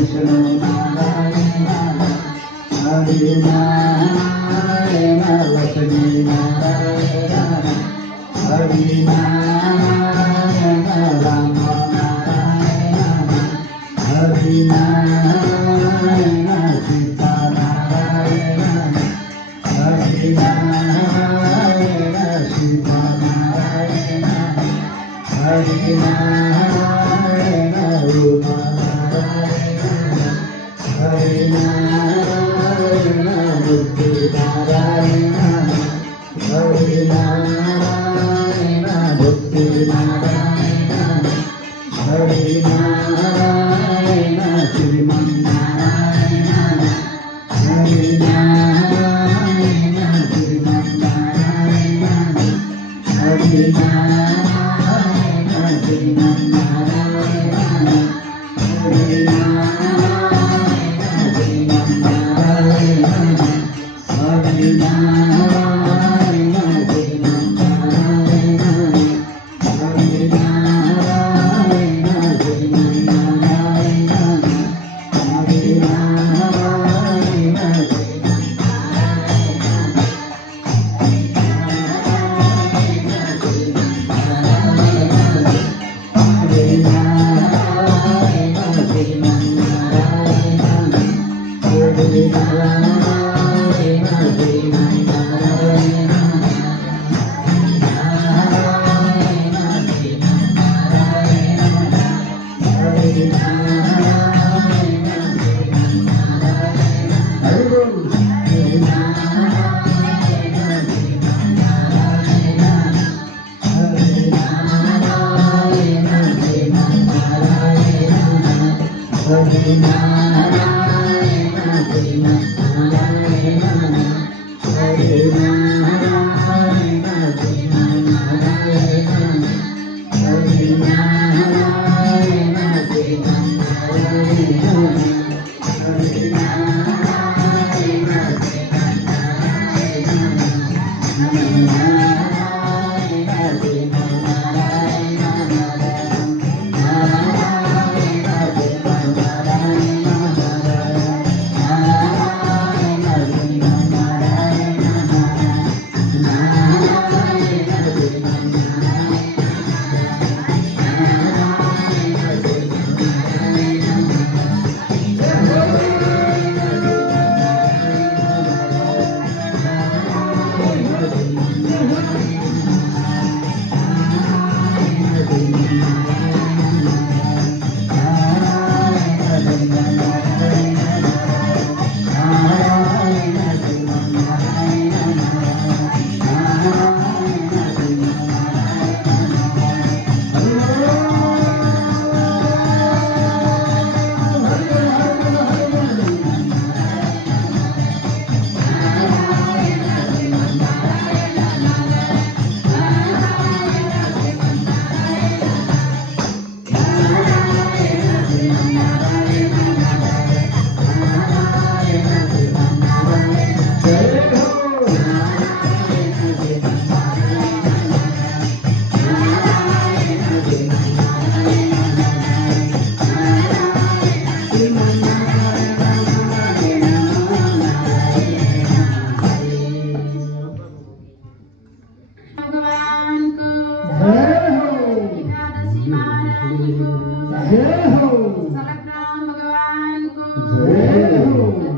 विष्णु नारायण हरि नारायण लक्ष्मी नारायण हरि नारायण राम नारायण हरि नारायण सीता नारायण हरि नारायण सीता नारायण हरि नारायण रूप नारायण हरि नारायण बुद्धि नारायण हरि नारायण बुद्धि नारायण हरि नारायण श्रीमन्नारायण हरि नारायण श्रीमन्नारायण हरि नारायण श्रीमन्नारायण हरि नारायण श्रीमन्नारायण हरि नारायण श्रीमन्नारायण हरि नारायण श्रीमन्नारायण हरि नारायण हरि नारायण श्रीमन्नारायण हरि नारायण श्रीमन्नारायण हरि नारायण श्रीमन्नारायण हरि नारायण जय हो। सलग्राम भगवान को जय हो।